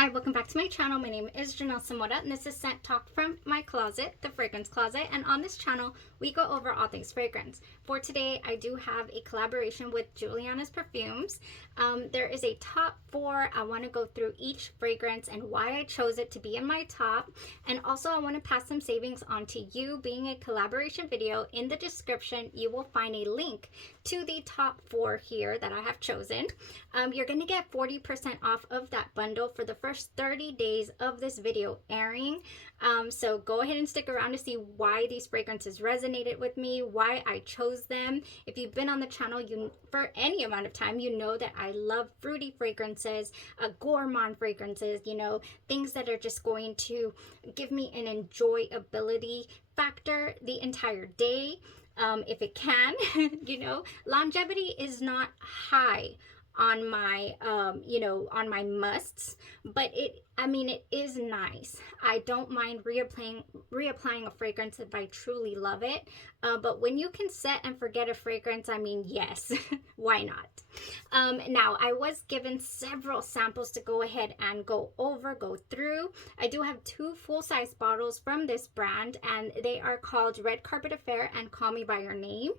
Hi, welcome back to my channel. My name is Janellescentcloset, and this is Scent Talk from my closet, the fragrance closet. And on this channel, we go over all things fragrance. For today, I do have a collaboration with Julianna's Perfumes. There is a top 4. I want to go through each fragrance and why I chose it to be in my top. And also, I want to pass some savings on to you. Being a collaboration video, in the description, you will find a link to the top 4 here that I have chosen. You're going to get 40% off of that bundle for the first 30 days of this video airing. So go ahead and stick around to see why these fragrances resonated with me, why I chose them. If you've been on the channel for any amount of time, you know that I love fruity fragrances, gourmand fragrances, you know, things that are just going to give me an enjoyability factor the entire day. If it can, you know, longevity is not high on my on my musts, but it is nice. I don't mind reapplying a fragrance if I truly love it, but when you can set and forget a fragrance, yes, why not? Now I was given several samples to go ahead and go through. I do have 2 full-size bottles from this brand, and they are called Red Carpet Affair and Call Me By Your Name.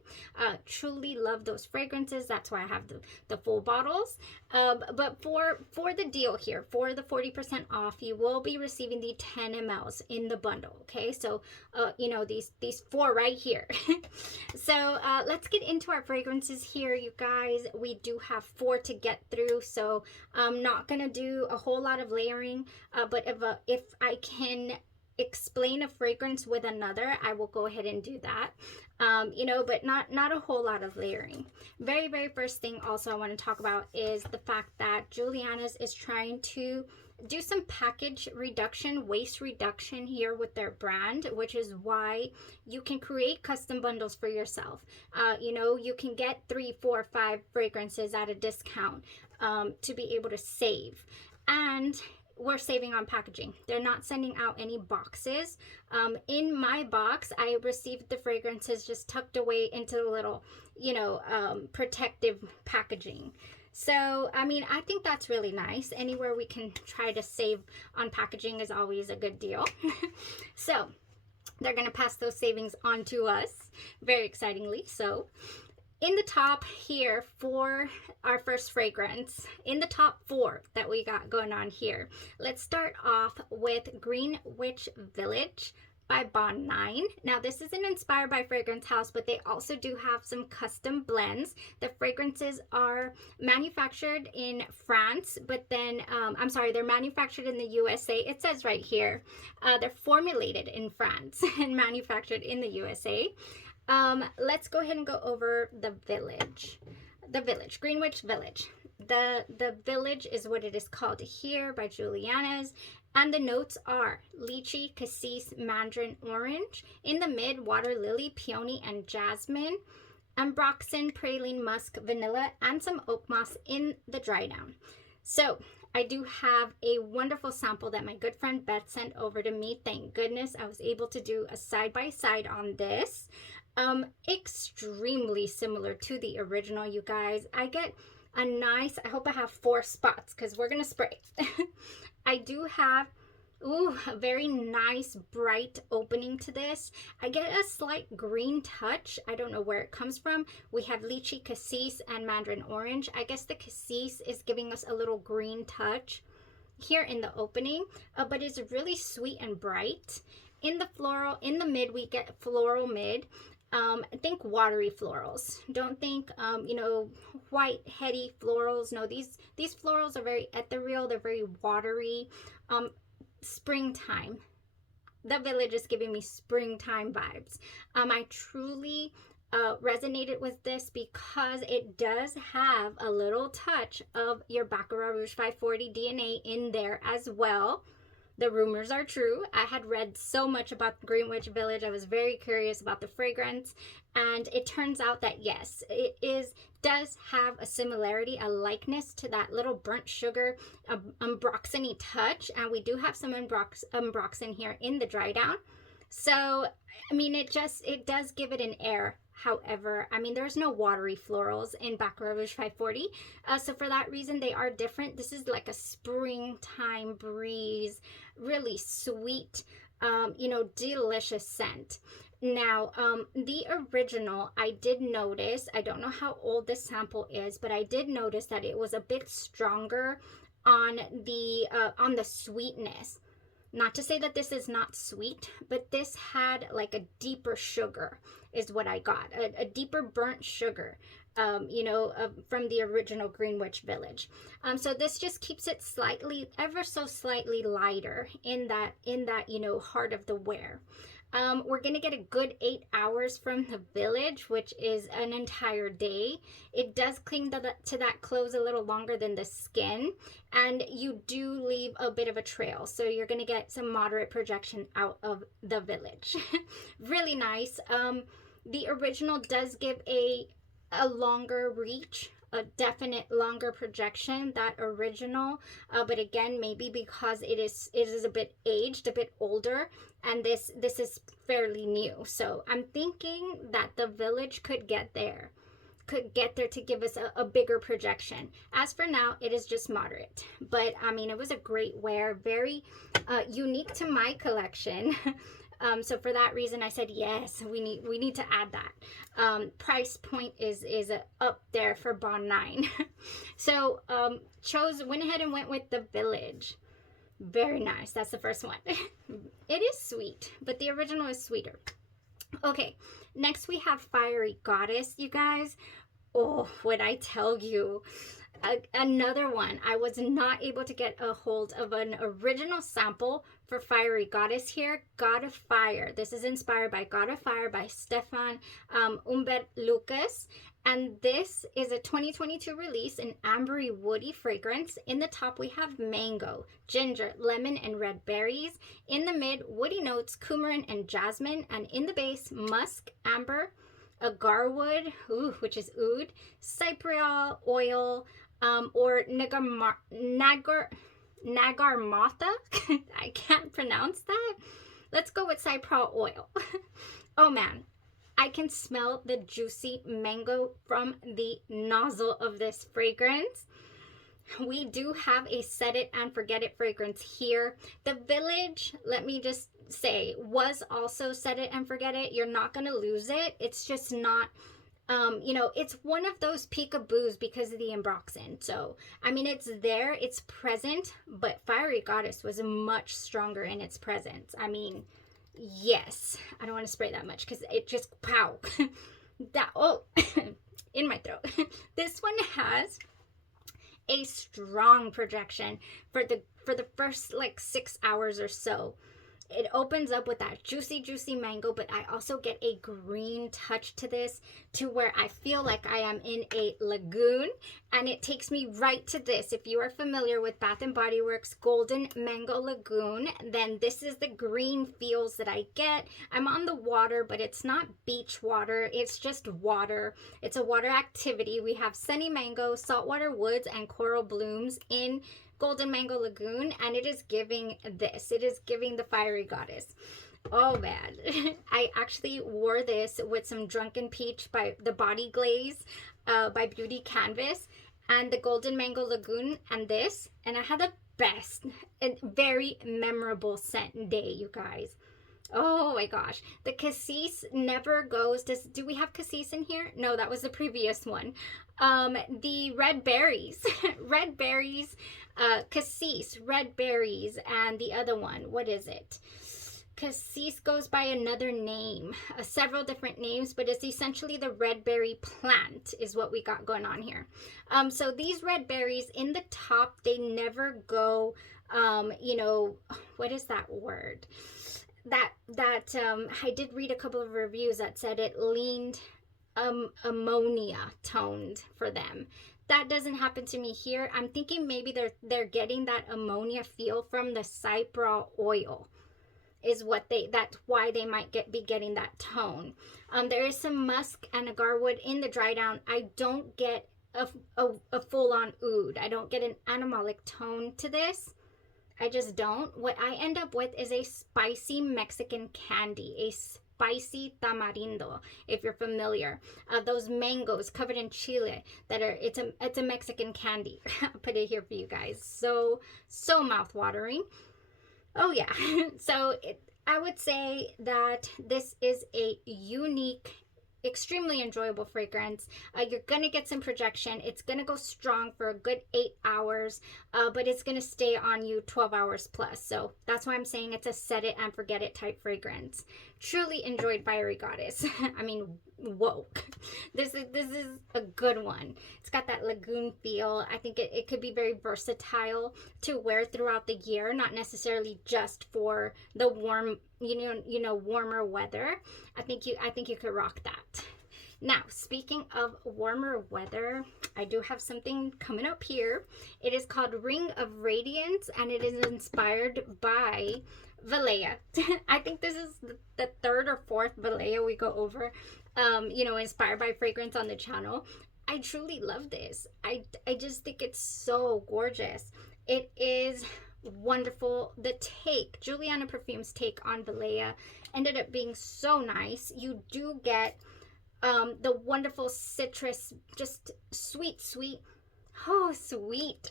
Truly love those fragrances. That's why I have the full bottles. But for the deal here, for the 40% off, you will be receiving the 10 mLs in the bundle. Okay, so you know, these 4 right here. So let's get into our fragrances here, you guys. We do have 4 to get through, so I'm not gonna do a whole lot of layering, but if I can explain a fragrance with another, I will go ahead and do that. You know, but not a whole lot of layering. Very first thing also I want to talk about is the fact that Julianna's is trying to do some package reduction, waste reduction here with their brand, which is why you can create custom bundles for yourself. You know, you can get 3, 4, 5 fragrances at a discount to be able to save. And we're saving on packaging. They're not sending out any boxes. In my box, I received the fragrances just tucked away into the little, you know, protective packaging. So, I think that's really nice. Anywhere we can try to save on packaging is always a good deal. So, they're going to pass those savings on to us, very excitingly. So, in the top here for our first fragrance, in the top 4 that we got going on here, let's start off with Greenwich Village by Bond 9. Now, this isn't inspired by Fragrance House, but they also do have some custom blends. The fragrances are manufactured in France, but then, they're manufactured in the USA. It says right here, they're formulated in France and manufactured in the USA. Let's go ahead and go over the village. Greenwich Village. The village is what it is called here by Julianna's. And the notes are lychee, cassis, mandarin orange. In the mid, water lily, peony, and jasmine. Ambroxan, praline, musk, vanilla, and some oak moss in the dry down. So I do have a wonderful sample that my good friend Beth sent over to me. Thank goodness I was able to do a side-by-side on this. Extremely similar to the original, you guys. I get a nice, I hope I have 4 spots because we're gonna spray. I do have a very nice bright opening to this. I get a slight green touch. I don't know where it comes from. We have lychee, cassis, and mandarin orange. I guess the cassis is giving us a little green touch here in the opening, but it's really sweet and bright. In the mid, we get floral mid. Think watery florals. Don't think, you know, white, heady florals. No, these florals are very ethereal. They're very watery. Springtime. The village is giving me springtime vibes. I truly resonated with this because it does have a little touch of your Baccarat Rouge 540 DNA in there as well. The rumors are true. I had read so much about Greenwich Village. I was very curious about the fragrance, and it turns out that yes, it does have a similarity, a likeness to that little burnt sugar Ambroxan-y touch, and we do have some Ambroxan here in the dry down. So, I mean, it does give it an air. However, I mean, there's no watery florals in Baccarat Rouge 540. So for that reason, they are different. This is like a springtime breeze, really sweet, delicious scent. Now, the original, I did notice, I don't know how old this sample is, but I did notice that it was a bit stronger on the sweetness. Not to say that this is not sweet, but this had like a deeper sugar is what I got. A deeper burnt sugar, from the original Greenwich Village. So this just keeps it slightly, ever so slightly lighter in that, heart of the wear. We're going to get a good 8 hours from the Village, which is an entire day. It does cling to that clothes a little longer than the skin, and you do leave a bit of a trail. So you're going to get some moderate projection out of the Village. Really nice. The original does give a longer reach, a definite longer projection, that original, but again, maybe because it is a bit aged, a bit older, and this is fairly new. So I'm thinking that the Village could get there to give us a bigger projection. As for now, it is just moderate, but I mean, it was a great wear, very unique to my collection. So for that reason, I said, yes, we need to add that. Price point is up there for Bond 9. So went ahead and went with the Village. Very nice. That's the first one. It is sweet, but the original is sweeter. Okay, next we have Fiery Goddess, you guys. Oh, what I tell you. Another one. I was not able to get a hold of an original sample for Fiery Goddess here. God of Fire. This is inspired by God of Fire by Stefan Humbert Lucas. And this is a 2022 release, an ambery woody fragrance. In the top, we have mango, ginger, lemon, and red berries. In the mid, woody notes, coumarin and jasmine. And in the base, musk, amber, agarwood, which is oud, cypriol oil, or nagarmotha. I can't pronounce that. Let's go with cypriol oil. Oh man, I can smell the juicy mango from the nozzle of this fragrance. We do have a set it and forget it fragrance here. The Village, let me just say, was also set it and forget it. You're not going to lose it. It's just not, it's one of those peekaboos because of the Ambroxan. So, I mean, it's there, it's present, but Fiery Goddess was much stronger in its presence. I mean, yes, I don't want to spray that much because it just, pow, in my throat. This one has a strong projection for the first like 6 hours or so. It opens up with that juicy mango, but I also get a green touch to this, to where I feel like I am in a lagoon, and it takes me right to this. If you are familiar with Bath & Body Works Golden Mango Lagoon, then this is the green feels that I get. I'm on the water, but it's not beach water. It's just water. It's a water activity. We have sunny mango, saltwater woods, and coral blooms in Golden Mango Lagoon, and it is giving this. It is giving the Fiery Goddess. Oh man, I actually wore this with some Drunken Peach by the Body Glaze by Beauty Canvas, and the Golden Mango Lagoon, and this, and I had the best and very memorable scent day, you guys. Oh my gosh, the cassis never goes. Do we have cassis in here? No, that was the previous one. The red berries, red berries, cassis, red berries, and the other one, what is it? Cassis goes by another name, several different names, but it's essentially the red berry plant is what we got going on here. So these red berries in the top, they never go, what is that word? I did read a couple of reviews that said it leaned ammonia toned for them. That doesn't happen to me here. I'm thinking maybe they're getting that ammonia feel from the cypriol oil, is what that's why they might be getting that tone. There is some musk and agarwood in the dry down. I don't get a full-on oud. I don't get an animalic tone to this. I just don't. What I end up with is a spicy Mexican candy, a spicy tamarindo, if you're familiar. Those mangoes covered in chile that are, it's a Mexican candy. I'll put it here for you guys. So mouth-watering. Oh yeah. I would say that this is a unique, extremely enjoyable fragrance. You're gonna get some projection. It's gonna go strong for a good 8 hours, but it's gonna stay on you 12 hours plus. So that's why I'm saying it's a set it and forget it type fragrance. Truly enjoyed Fiery Goddess. I mean, whoa. This is a good one. It's got that lagoon feel. I think it could be very versatile to wear throughout the year, not necessarily just for the warm, warmer weather. I think you could rock that. Now, speaking of warmer weather, I do have something coming up here. It is called Ring of Radiance, and it is inspired by Vala. I think this is the third or fourth Vala we go over, inspired by fragrance on the channel. I truly love this. I just think it's so gorgeous. It is wonderful. The take, Julianna Perfume's take on Vala ended up being so nice. You do get the wonderful citrus, just sweet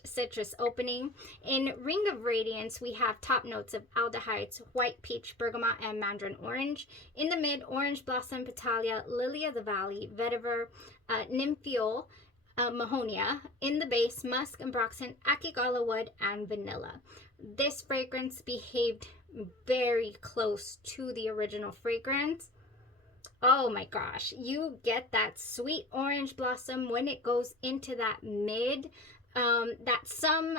citrus opening. In Ring of Radiance, we have top notes of aldehydes, white peach, bergamot, and mandarin orange. In the mid, orange blossom, petalia, lily of the valley, vetiver, nympheol, mahonia. In the base, musk, ambroxan, akigala wood, and vanilla. This fragrance behaved very close to the original fragrance. Oh my gosh, you get that sweet orange blossom when it goes into that mid. That some,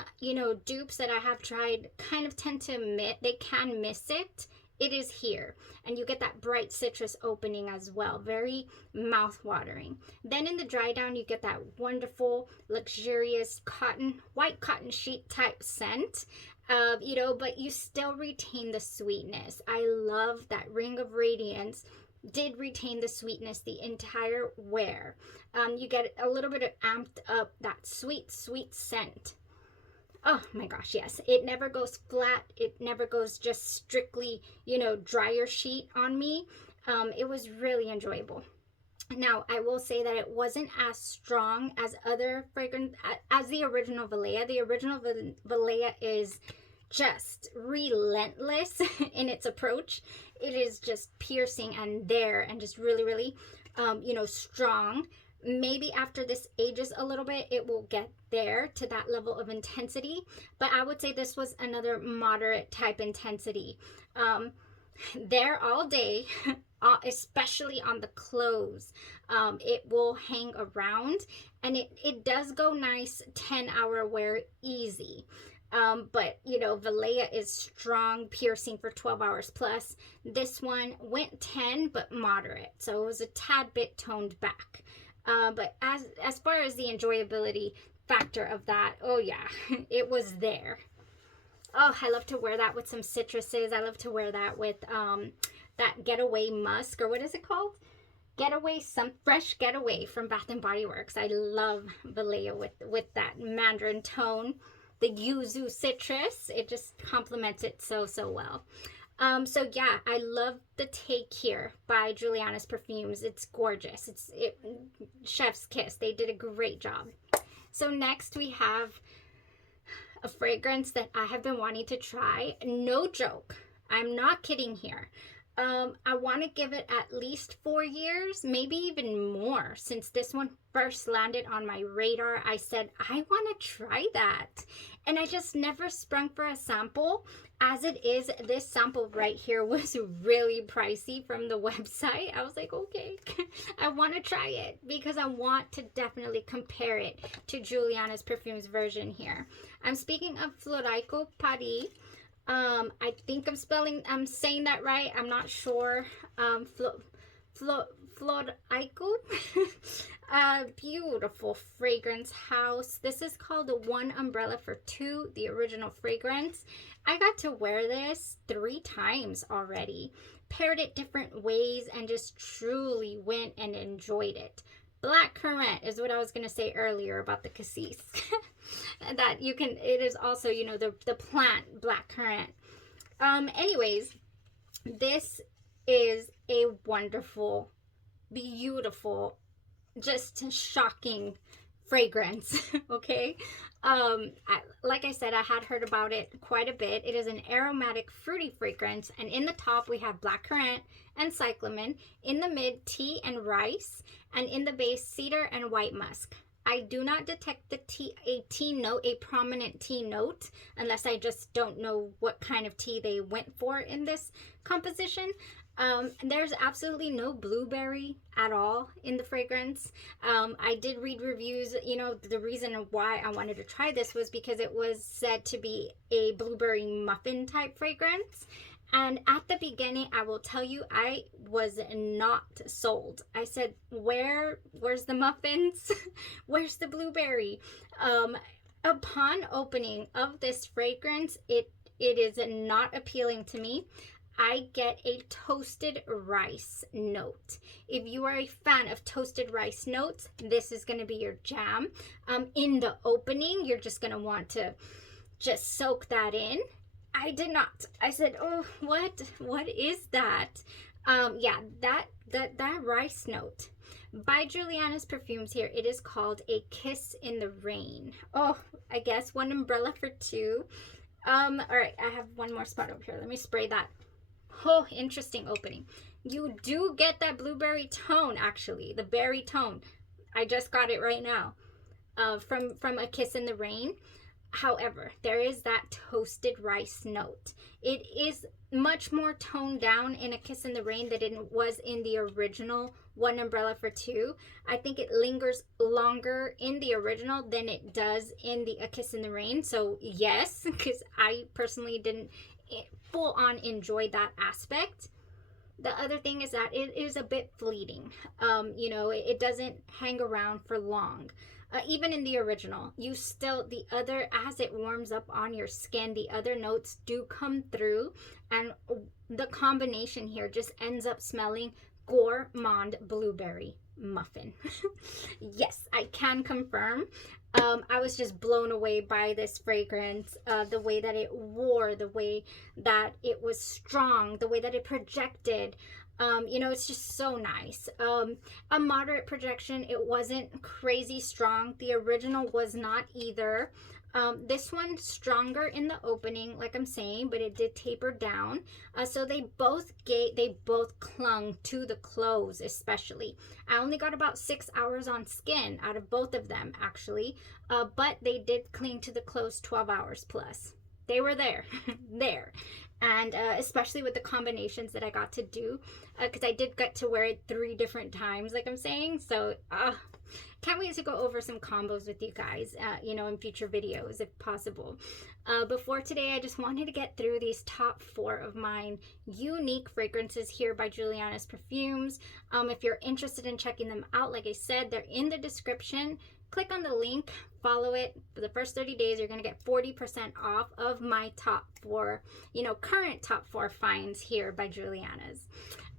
dupes that I have tried kind of tend to they can miss it. It is here. And you get that bright citrus opening as well. Very mouth-watering. Then in the dry down, you get that wonderful, luxurious white cotton sheet type scent. But you still retain the sweetness. I love that Ring of Radiance did retain the sweetness the entire wear. You get a little bit of amped up, that sweet scent. Oh my gosh, yes. It never goes flat. It never goes just strictly, dryer sheet on me. It was really enjoyable. Now, I will say that it wasn't as strong as other fragrance, as the original Vala. The original Vala is just relentless in its approach. It is just piercing and just really, strong. Maybe after this ages a little bit, it will get there to that level of intensity. But I would say this was another moderate type intensity. There all day, especially on the clothes. It will hang around, and it does go nice 10-hour wear easy. But Vala is strong, piercing for 12 hours plus. This one went 10, but moderate. So it was a tad bit toned back. But as far as the enjoyability factor of that, oh yeah, it was there. Oh, I love to wear that with some citruses. I love to wear that with that Getaway Musk, or what is it called? Fresh Getaway from Bath and Body Works. I love Vala with that mandarin tone. The yuzu citrus, it just complements it so well. So yeah, I love the take here by Julianna's Perfumes. It's gorgeous. It's chef's kiss. They did a great job. So next we have a fragrance that I have been wanting to try. No joke. I'm not kidding here. I want to give it at least 4 years, maybe even more. Since this one first landed on my radar, I said, I want to try that. And I just never sprung for a sample. As it is, this sample right here was really pricey from the website. I was like, okay, I want to try it because I want to definitely compare it to Julianna's Perfumes version here. I'm speaking of Floraico Paris. I think I'm saying that right. I'm not sure. Floraico. Beautiful fragrance house. This is called the One Umbrella for Two, the original fragrance. I got to wear this 3 times already. Paired it different ways and just truly went and enjoyed it. Black currant is what I was going to say earlier about the cassis. That you can, it is also, you know, the plant black currant. Anyways, this is a wonderful, beautiful, just shocking fragrance. Okay. Like I said, I had heard about it quite a bit. It is an aromatic fruity fragrance, and in the top we have black currant and cyclamen, in the mid tea and rice, and in the base cedar and white musk. I do not detect a tea note, a prominent tea note, unless I just don't know what kind of tea they went for in this composition. There's absolutely no blueberry at all in the fragrance. I did read reviews. You know, the reason why I wanted to try this was because it was said to be a blueberry muffin type fragrance. And at the beginning, I will tell you, I was not sold. I said, where's the muffins? Where's the blueberry? Upon opening of this fragrance, it is not appealing to me. I get a toasted rice note. If you are a fan of toasted rice notes, this is going to be your jam. In the opening, you're just going to want to just soak that in. I did not. I said, oh, what is that? Yeah, that rice note. By Julianna's Perfumes here, it is called A Kiss in the Rain. Oh, I guess one umbrella for two. All right, I have one more spot over here. Let me spray that. Oh, interesting opening. You do get that blueberry tone, actually, the berry tone. I just got it right now from A Kiss in the Rain. However, there is that toasted rice note. It is much more toned down in A Kiss in the Rain than it was in the original One Umbrella for Two. I think it lingers longer in the original than it does in the A Kiss in the Rain. So yes, because I personally didn't full on enjoy that aspect. The other thing is that it is a bit fleeting. You know, it doesn't hang around for long. Even in the original, you still, the other, as it warms up on your skin, the other notes do come through, and the combination here just ends up smelling gourmand blueberry muffin. Yes, I can confirm. I was just blown away by this fragrance, the way that it wore, the way that it was strong, the way that it projected. You know, it's just so nice. A moderate projection. It wasn't crazy strong. The original was not either. This one stronger in the opening, like I'm saying, but it did taper down. So they both clung to the clothes, especially. I only got about 6 hours on skin out of both of them, actually. But they did cling to the clothes 12 hours plus. They were there, there. And especially with the combinations that I got to do, because I did get to wear it 3 different times, like I'm saying. So can't wait to go over some combos with you guys, you know, in future videos if possible. Before today, I just wanted to get through these top 4 of mine unique fragrances here by Julianna's Perfumes. If you're interested in checking them out, like I said, they're in the description. Click on the link, follow it. For the first 30 days, you're going to get 40% off of my top 4, you know, current top 4 finds here by Julianna's.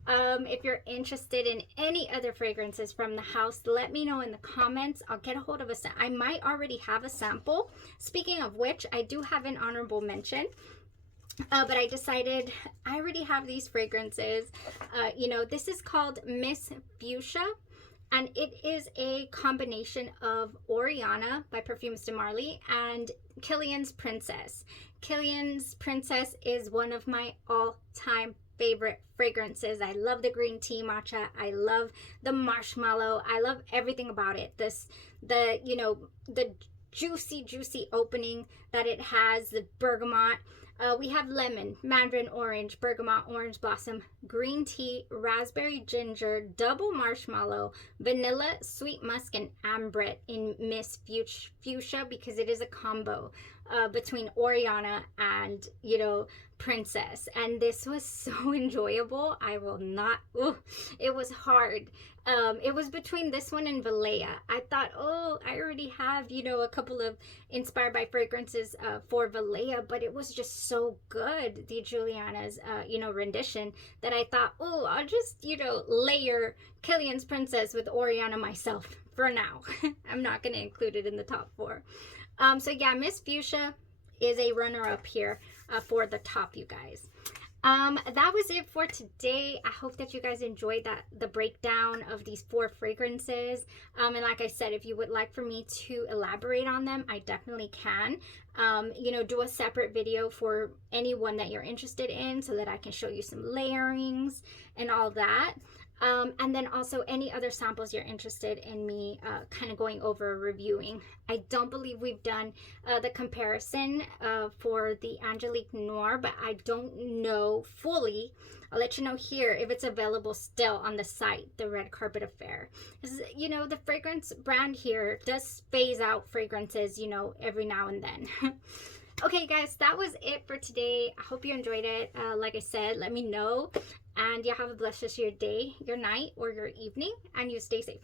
If you're interested in any other fragrances from the house, let me know in the comments. I'll get a hold of I might already have a sample. Speaking of which, I do have an honorable mention. But I decided I already have these fragrances. You know, this is called Miss Fuchsia. And it is a combination of Oriana by Perfumes de Marly and Kilian's Princess. Kilian's Princess is one of my all-time favorite fragrances. I love the green tea matcha. I love the marshmallow. I love everything about it. You know, the juicy opening that it has, the bergamot. We have lemon, mandarin orange, bergamot, orange blossom, green tea, raspberry ginger, double marshmallow, vanilla, sweet musk, and ambrette in Miss Fuchsia, because it is a combo. between Oriana and, you know, Princess, and this was so enjoyable. I will not, it was hard. It was between this one and Valea. I thought, oh, I already have, you know, a couple of inspired by fragrances for Valea, but it was just so good, the Julianna's, you know, rendition, that I thought, oh, I'll just, you know, layer Killian's Princess with Oriana myself for now. I'm not going to include it in the top 4. So yeah, Miss Fuchsia is a runner-up here for the top, you guys. That was it for today. I hope that you guys enjoyed the breakdown of these 4 fragrances. And like I said, if you would like for me to elaborate on them, I definitely can. You know, do a separate video for anyone that you're interested in, so that I can show you some layerings and all that. And then also any other samples you're interested in me kind of going over reviewing. I don't believe we've done the comparison for the Angelique Noir, but I don't know fully. I'll let you know here if it's available still on the site, the Red Carpet Affair. You know, the fragrance brand here does phase out fragrances, you know, every now and then. Okay, guys, that was it for today. I hope you enjoyed it. Like I said, let me know. And you have a blessed rest of your day, your night, or your evening. And you stay safe.